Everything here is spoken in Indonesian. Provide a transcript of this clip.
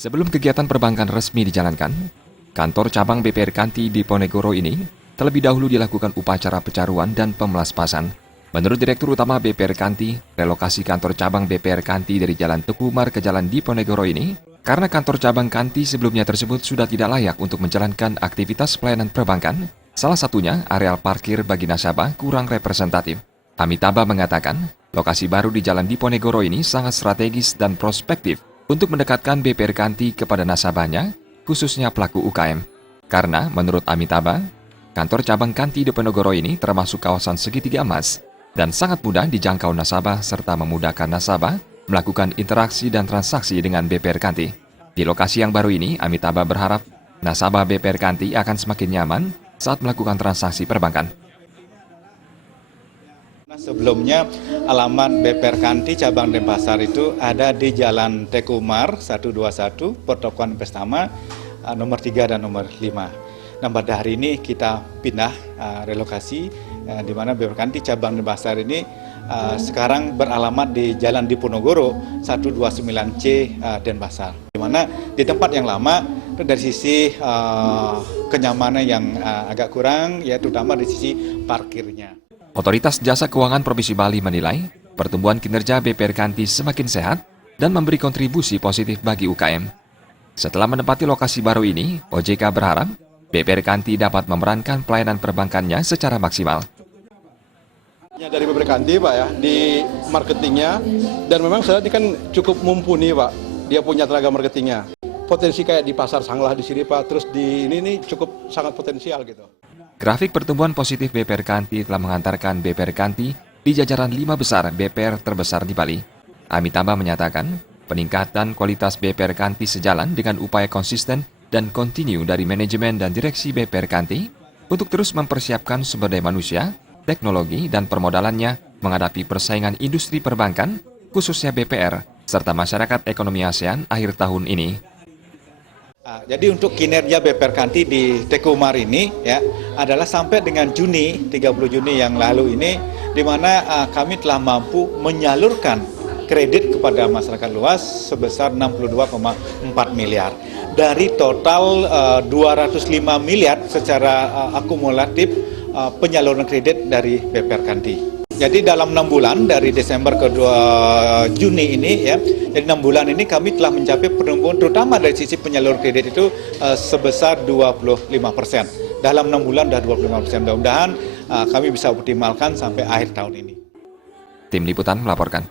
Sebelum kegiatan perbankan resmi dijalankan, kantor cabang BPR Kanti di Ponegoro ini terlebih dahulu dilakukan upacara pecaruan dan pemelaspasan. Menurut Direktur Utama BPR Kanti, relokasi kantor cabang BPR Kanti dari Jalan Teguh Umar ke Jalan Diponegoro ini karena kantor cabang Kanti sebelumnya tersebut sudah tidak layak untuk menjalankan aktivitas pelayanan perbankan, salah satunya areal parkir bagi nasabah kurang representatif. Amitabha mengatakan, lokasi baru di Jalan Diponegoro ini sangat strategis dan prospektif untuk mendekatkan BPR Kanti kepada nasabahnya, khususnya pelaku UKM. Karena menurut Amitabha, kantor cabang Kanti Diponegoro ini termasuk kawasan segitiga emas dan sangat mudah dijangkau nasabah serta memudahkan nasabah melakukan interaksi dan transaksi dengan BPR Kanti. Di lokasi yang baru ini, Amitabha berharap nasabah BPR Kanti akan semakin nyaman saat melakukan transaksi perbankan. Sebelumnya alamat BPR Kanti cabang Denpasar itu ada di Jalan Teguh Umar 121, Pertokohan Pestama nomor 3 dan nomor 5. Nah, pada hari ini kita pindah relokasi di mana BPR Kanti cabang Denpasar ini sekarang beralamat di Jalan Diponegoro 129C Denpasar. Di mana di tempat yang lama dari sisi kenyamanan yang agak kurang, ya terutama di sisi parkirnya. Otoritas Jasa Keuangan Provinsi Bali menilai pertumbuhan kinerja BPR Kanti semakin sehat dan memberi kontribusi positif bagi UKM. Setelah menempati lokasi baru ini, OJK berharap BPR Kanti dapat memerankan pelayanan perbankannya secara maksimal. Dari BPR Kanti Pak ya, di marketingnya, dan memang saya ini kan cukup mumpuni Pak, dia punya tenaga marketingnya. Potensi kayak di pasar Sanglah di sini Pak, terus di ini cukup sangat potensial gitu. Grafik pertumbuhan positif BPR Kanti telah mengantarkan BPR Kanti di jajaran 5 besar BPR terbesar di Bali. Amitabha menyatakan, peningkatan kualitas BPR Kanti sejalan dengan upaya konsisten dan kontinu dari manajemen dan direksi BPR Kanti untuk terus mempersiapkan sumber daya manusia, teknologi, dan permodalannya menghadapi persaingan industri perbankan, khususnya BPR, serta masyarakat ekonomi ASEAN akhir tahun ini. Jadi untuk kinerja BPR Kanti di Teguh Umar ini ya adalah sampai dengan Juni, 30 Juni yang lalu ini, di mana kami telah mampu menyalurkan kredit kepada masyarakat luas sebesar 62,4 miliar. Dari total 205 miliar secara akumulatif penyaluran kredit dari BPR Kanti. Jadi dalam 6 bulan dari Desember ke 2 Juni ini ya, jadi 6 bulan ini kami telah mencapai pertumbuhan terutama dari sisi penyalur kredit itu sebesar 25%. Dalam 6 bulan sudah 25%. Mudah-mudahan kami bisa optimalkan sampai akhir tahun ini. Tim Liputan melaporkan.